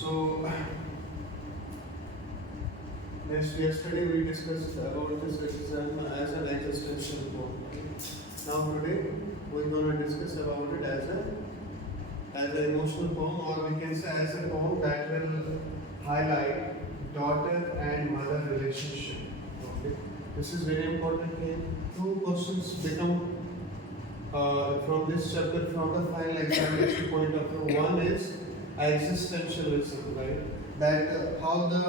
So yesterday we discussed about this exam as an existential poem. Now today we're going to discuss about it as an emotional poem, or we can say as a poem that will highlight daughter and mother relationship. Okay, this is very important here. Two questions become from this chapter from the final examination point of view. One is existentialism, right? That how the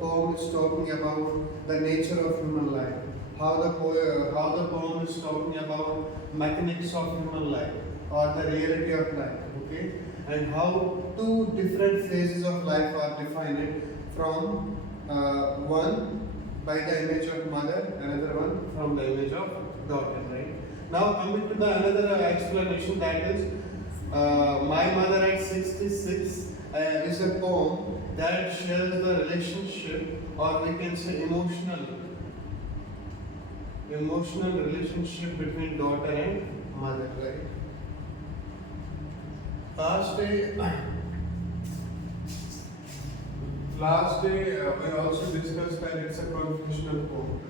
poem is talking about the nature of human life, how the poem is talking about mechanics of human life or the reality of life, okay, and how two different phases of life are defined from one by the image of mother, another one from the image of daughter, right? Now coming to the another explanation, that is My Mother at 66 is a poem that shares the relationship, or we can say emotional relationship between daughter and mother, right? Last day we also discussed that it's a confessional poem.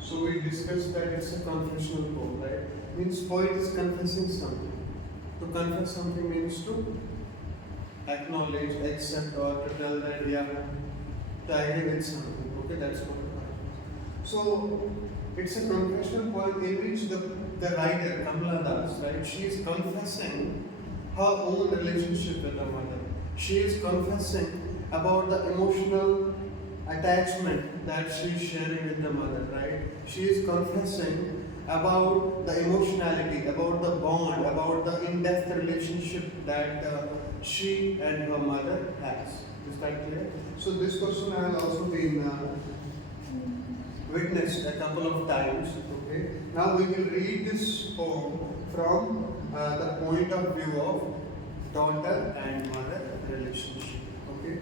So we discussed that it's a confessional poem, right? Means poet is confessing something. To confess something means to acknowledge, accept, or to tell that yeah, to agree with something. Okay, that's what it is. So it's a confessional poem in which the writer Kamala Das, right? She is confessing her own relationship with her mother. She is confessing about the emotional attachment that she is sharing with the mother, right? She is confessing about the emotionality, about the bond, about the in-depth relationship that she and her mother has. Is that clear? So this question has also been witnessed a couple of times. Okay. Now we will read this poem from the point of view of daughter and mother relationship. Okay.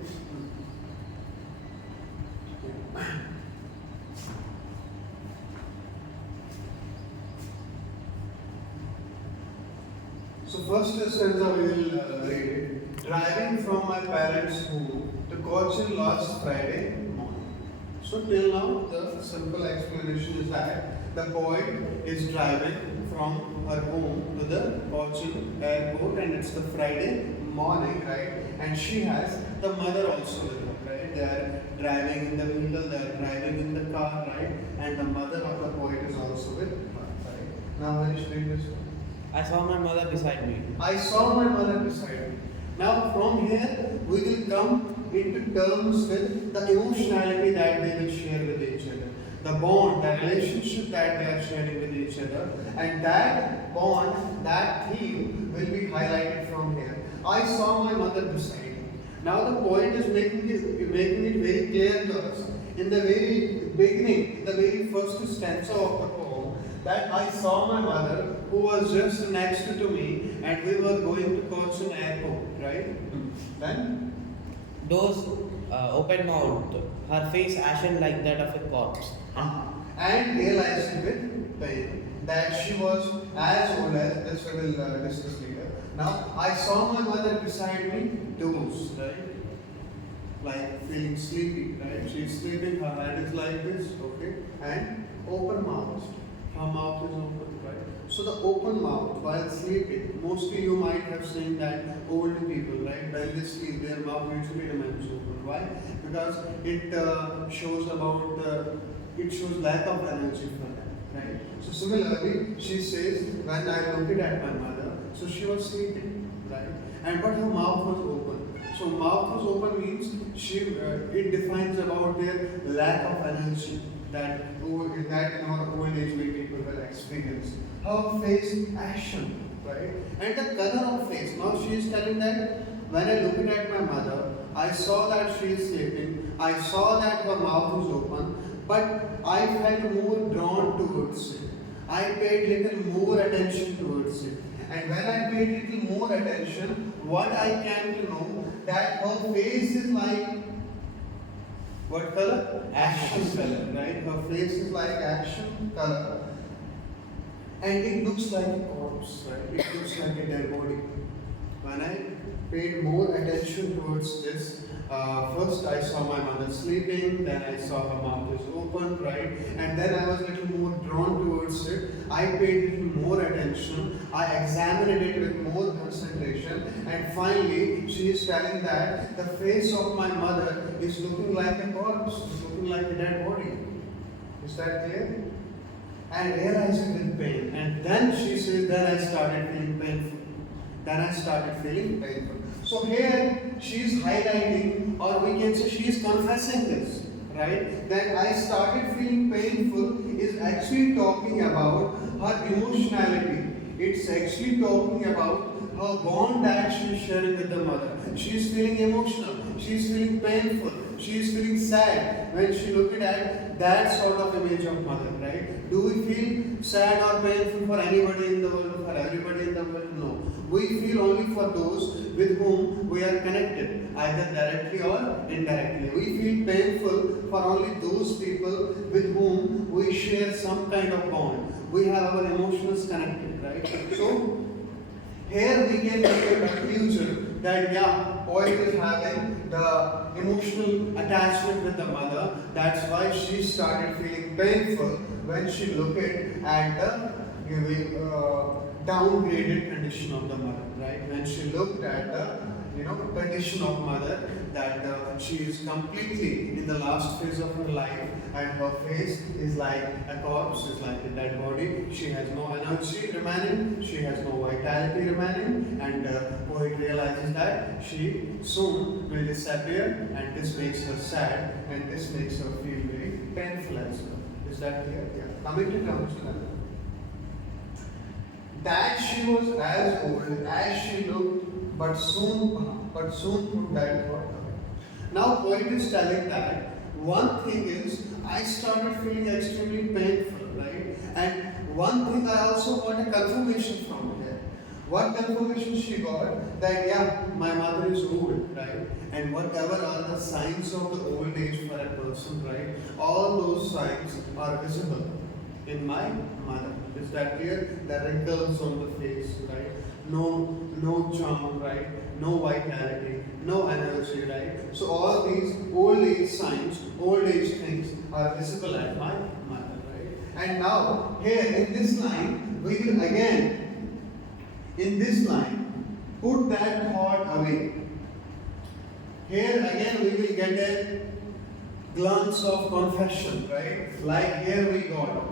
So first stanza we will read it. Driving from my parents' home to Cochin last Friday morning. So till now the simple explanation is that the poet is driving from her home to the Cochin airport, and it's the Friday morning, right? And she has the mother also with her, right? They are driving in the vehicle, they are driving in the car, right? And the mother of the poet is also with her, right? Now Harish, read this one. I saw my mother beside me. I saw my mother beside me. Now from here we will come into terms with the emotionality that they will share with each other, the bond, the relationship that they are sharing with each other, and that bond, that theme will be highlighted from here. I saw my mother beside me. Now the poet is making it very clear to us in the very beginning, in the very first stanza of the poem, that I saw my mother who was just next to me, and we were going to Cochin airport, right? Then Those open mouthed, her face ashen like that of a corpse. and realized with pain that she was as old as this we will discuss later. Now I saw my mother beside me, doze, right? Like feeling sleepy, right? She's sleeping, her head is like this, okay? And open mouth. Her mouth is open, right? So the open mouth while sleeping, mostly you might have seen that old people, right? When they sleep, their mouth usually remains open. Why? Because it shows lack of energy for them, right? So similarly, she says, when I looked at my mother, so she was sleeping, right? And but her mouth was open. So mouth was open means it defines about their lack of energy that in our old age we people will experience. Her face ashen, right? And the color of face. Now she is telling that when I looked at my mother, I saw that she is sleeping. I saw that her mouth is open, but I felt more drawn towards it. I paid little more attention towards it. And when I paid little more attention, what I came to know that her face is like what color? Action color, right? Her face is like action color. and it looks like a corpse, right? It looks like a dead body. When I paid more attention towards this, first I saw my mother sleeping, then I saw her mouth is open, right? And then I was a little more drawn towards it. I paid a little more attention. I examined it with more concentration, and finally she is telling that the face of my mother is looking like a corpse, is looking like a dead body. Is that clear? And realizing with pain. And then she says, then I started feeling painful. Then I started feeling painful. So here she is highlighting, or we can say she is confessing this, right? That I started feeling painful is actually talking about her emotionality. It's actually talking about her bond that she is sharing with the mother. She is feeling emotional. She is feeling painful. She is feeling sad when she looked at that sort of image of mother, right? Do we feel sad or painful for anybody in the world, for everybody in the world? No. We feel only for those with whom we are connected, either directly or indirectly. We feel painful for only those people with whom we share some kind of bond. We have our emotions connected, right? So, here we can make a conclusion that poet is having the emotional attachment with the mother. That's why she started feeling painful when she looked at the downgraded condition of the mother, right? When she looked at the condition of mother, that she is completely in the last phase of her life, and her face is like a corpse, is like a dead body. She has no energy remaining, she has no vitality remaining, and poet realizes that she soon will disappear, and this makes her sad, and this makes her feel very painful as well. Is that clear? Yeah. Coming to terms now. That she was as old as she looked, but soon put that thought away. Now poet is telling that one thing is I started feeling extremely painful, right? And one thing I also got a confirmation from her. What confirmation she got? That my mother is old, right? And whatever are the signs of the old age for a person, right? All those signs are visible in my mother. Is that clear? The wrinkles on the face, right? No charm, right? No vitality, no energy, right? So all these old age signs, old age things are visible at my mother, right? And now here in this line, we will again in this line put that thought away. Here again we will get a glance of confession, right? Like here we got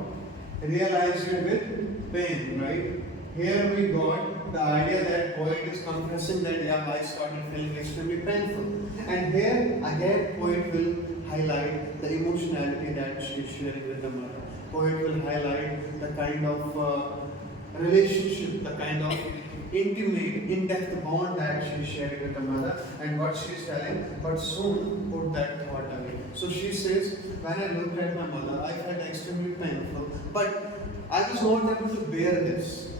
realized it with pain, right? Here we got the idea that poet is confessing that I started feeling extremely painful. And here again poet will highlight the emotionality that she is sharing with the mother. Poet will highlight the kind of relationship, the kind of intimate, in-depth bond that she is sharing with the mother, and what she is telling, but soon put that thought away. So she says, when I looked at my mother, I felt extremely painful, but I was not able to bear this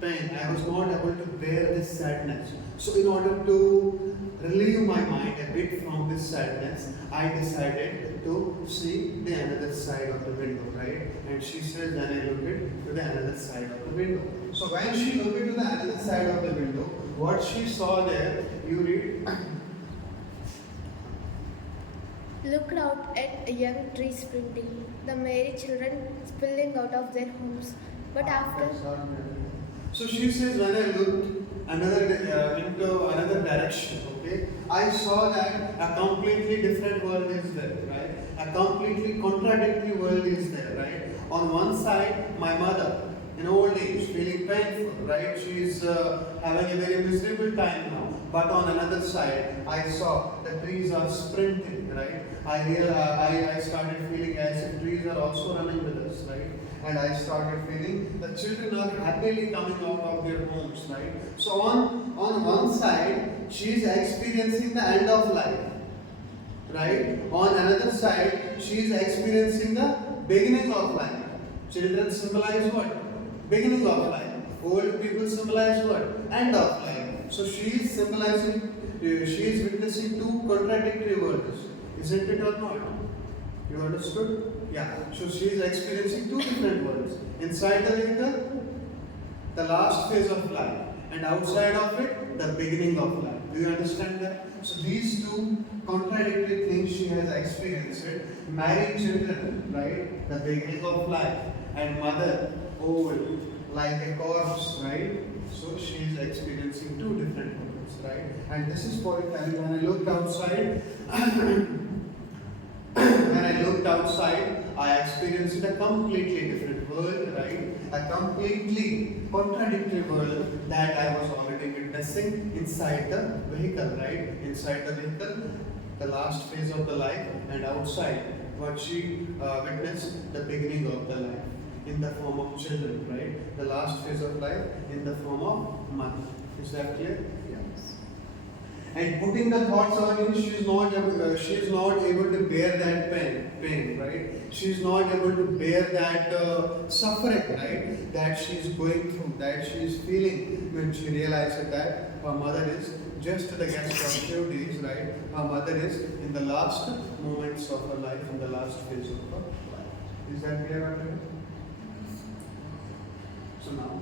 pain. I was not able to bear this sadness. So in order to relieve my mind a bit from this sadness, I decided to see the another side of the window, right? And she says, then I looked to the another side of the window. So when she looked to the another side of the window, what she saw there, you read. Looked out at a young tree sprinting, the merry children spilling out of their homes. But after. So she says, when I looked into another direction, okay, I saw that a completely different world is there, right? A completely contradictory world is there, right? On one side, my mother, in old age, feeling painful, right? She is having a very miserable time now. But on another side, I saw the trees are sprinting, right? I started feeling as if trees are also running with us, right? And I started feeling the children are happily coming out of their homes, right? So on one side, she is experiencing the end of life, right? On another side, she is experiencing the beginning of life. Children symbolize what? Beginning of life. Old people symbolize what? End of life. So she is symbolizing, she is witnessing two contradictory worlds. Isn't it or not? You understood? Yeah. So she is experiencing two different worlds. Inside the vehicle, the last phase of life, and outside of it, the beginning of life. Do you understand that? So these two contradictory things she has experienced. Married children, right? The beginning of life, and mother, old, like a corpse, right? So she is experiencing two different moments, right? And this is for Italian. When I looked outside, when I looked outside, I experienced a completely different world, right? A completely contradictory world that I was already witnessing inside the vehicle, right? Inside the vehicle, the last phase of the life, and outside, what she witnessed, the beginning of the life in the form of children, right? The last phase of life in the form of mother. Is that clear? Yes. And putting the thoughts on you, she is not able to bear that pain, right? She is not able to bear that suffering, right? That she is going through, that she is feeling when she realizes that her mother is just the guest for a few days, right? Her mother is in the last moments of her life, in the last phase of her life. Is that clear, Arjun? So now,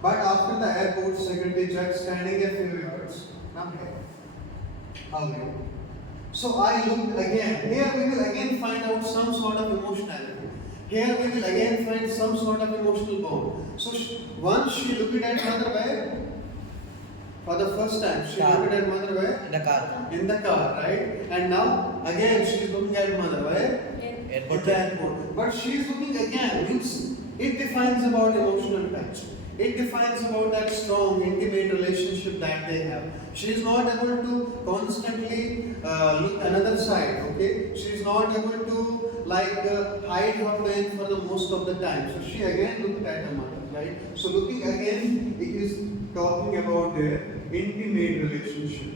but after the airport, security check standing a few yards. Okay. So I looked again. Here we will again find out some sort of emotionality. Here we will again find some sort of emotional bond. So once she looked at mother where? For the first time, she Car. looked at mother where? In the car. In the car, right? And now again she is looking at mother where? Airport. At the airport. But she is looking again. Means it defines about emotional touch. It defines about that strong, intimate relationship that they have. She is not able to constantly look another side, okay? She is not able to hide her pain for the most of the time. So she again looked at her mother, right? So looking again, it is talking about their intimate relationship.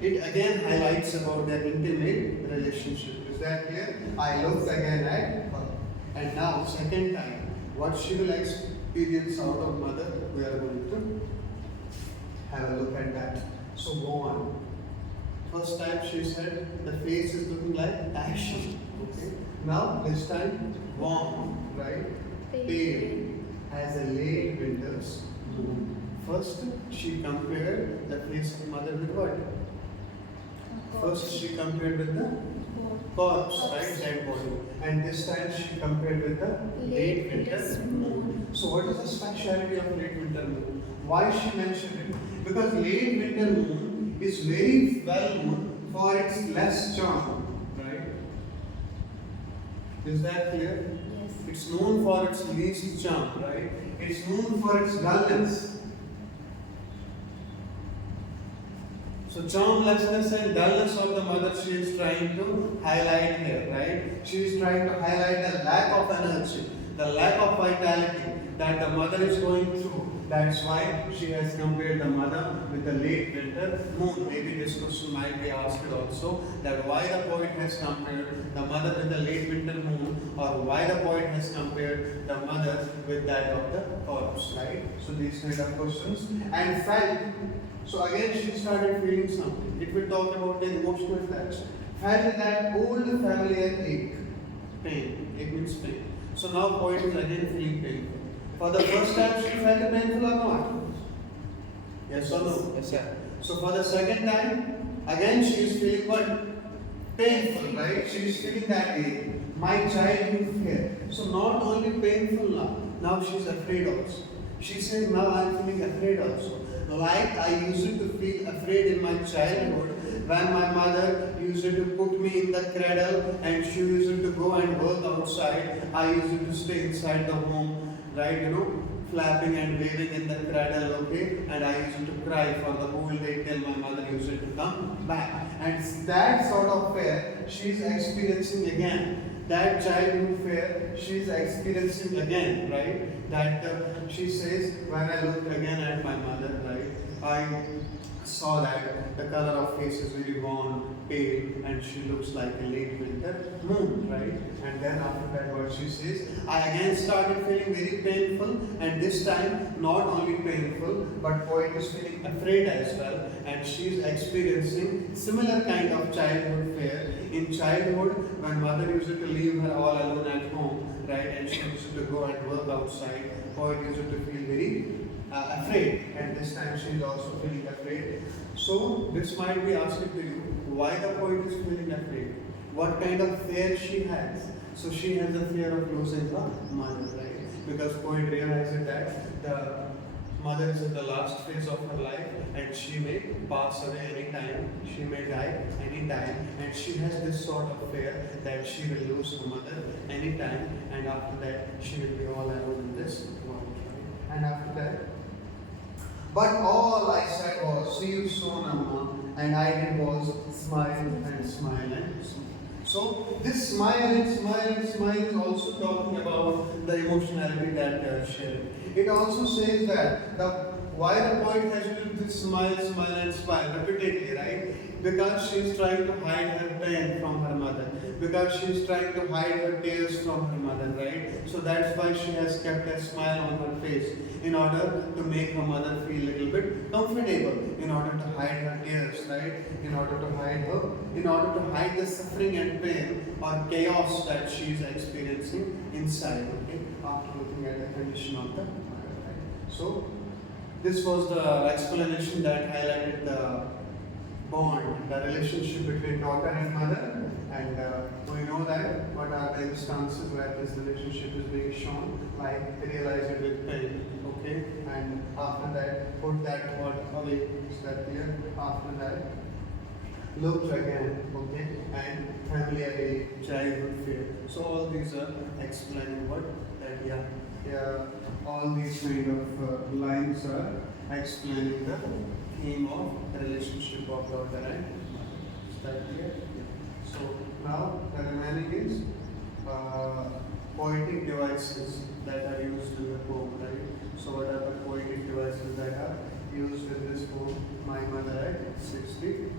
It again highlights about their intimate relationship. Is that clear? I looked again at her. And now, second time, what she will experience out of mother, we are going to have a look at that. So go on. First time she said the face is looking like ashen. Okay. Now this time warm, right? Pale as a late winter's moon. First she compared the face of mother with what? First she compared with the corpse, right? Dead body. And this time she compared with the late winter moon. So what is the speciality of late winter moon? Why she mentioned it? Because late winter moon is very well known for its less charm, right? Is that clear? Yes. It's known for its least charm, right? It's known for its dullness. So charmlessness and dullness of the mother she is trying to highlight here, right? She is trying to highlight the lack of energy, the lack of vitality that the mother is going through. That's why she has compared the mother with the late winter moon. Maybe this question might be asked also, that why the poet has compared the mother with the late winter moon, or why the poet has compared the mother with that of the corpse, right? So these kind of questions. And felt. So again she started feeling something. It will talk about the emotional touch. Felt that old familiar ache. Pain. It means pain. So now poet is again feeling painful. For the first time she felt painful or not? Yes or no? Yes, sir. So for the second time, again she is feeling what? Painful, right? She is feeling that ache. My childhood fear. So not only painful now she is afraid also. She says now I am feeling afraid also. Like I used to feel afraid in my childhood when my mother used to put me in the cradle and she used to go and work outside. I used to stay inside the home, right? Flapping and waving in the cradle, okay? And I used to cry for the whole day till my mother used to come back. And that sort of fear she is experiencing again. That childhood fear she is experiencing again, right? That she says, when I looked again at my mother, right, I saw that the color of face is very worn, pale, and she looks like a late winter moon, right? And then after that, what she says, I again started feeling very painful, and this time not only painful, but poet is feeling afraid as well, and she is experiencing similar kind of childhood fear. In childhood, when mother used to leave her all alone at home, right, and she used to go and work outside, poet used to feel very afraid. At this time, she is also feeling afraid. So, this might be asked to you, why the poet is feeling afraid? What kind of fear she has? So, she has the fear of losing her mother, right? Because poet realizes that the mother is in the last phase of her life and she may pass away anytime, she may die anytime, and she has this sort of fear that she will lose her mother anytime, and after that she will be all alone in this world. Right? And after that, but all I said was, see you soon, Amma, and I did was smile and smile and smile. So this smile and smile and smile is also talking about the emotionality that they are sharing. It also says that why the poet has used this smile, smile and smile repeatedly, right? Because she is trying to hide her pain from her mother. Because she is trying to hide her tears from her mother, right? So that's why she has kept a smile on her face in order to make her mother feel a little bit comfortable, in order to hide her tears, right? In order to hide the suffering and pain or chaos that she is experiencing inside, okay? After looking at the condition of the mother, right? So this was the explanation that highlighted the bond, the relationship between daughter and mother, and we know that what are the instances where this relationship is being shown, like realize it with pain, okay, and after that put that word away, is that clear? After that looked again, okay, and family away, childhood fear. So all these are explaining what that all these kind of lines are explaining the theme of the relationship of daughter and mother. Is that clear? So now the remaining is poetic devices that are used in the poem, right? So what are the poetic devices that are used in this poem? My mother at 66.